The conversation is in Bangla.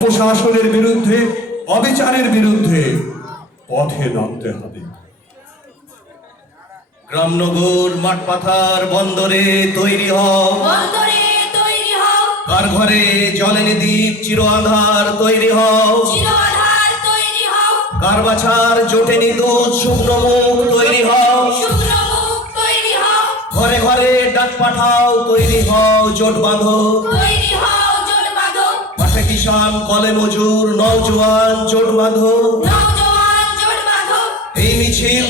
প্রশাসনের বিরুদ্ধে, অবিচারের বিরুদ্ধে পথে নামতে হবে। গ্রামনগর মাঠ পাথার বন্দরে তৈরি হও, কার ঘরে জ্বলেনি দ্বীপ চির আঁধার তৈরি হও, কার বাছার জোটেনি দুধ শুকনো মুখ তৈরি হও, ঘরে ঘরে ডাক পাঠাও তৈরি হও জোট বাঁধো, মাঠে কিষান কলে মজুর নওজোয়ান জোট বাঁধো, এই মিছিল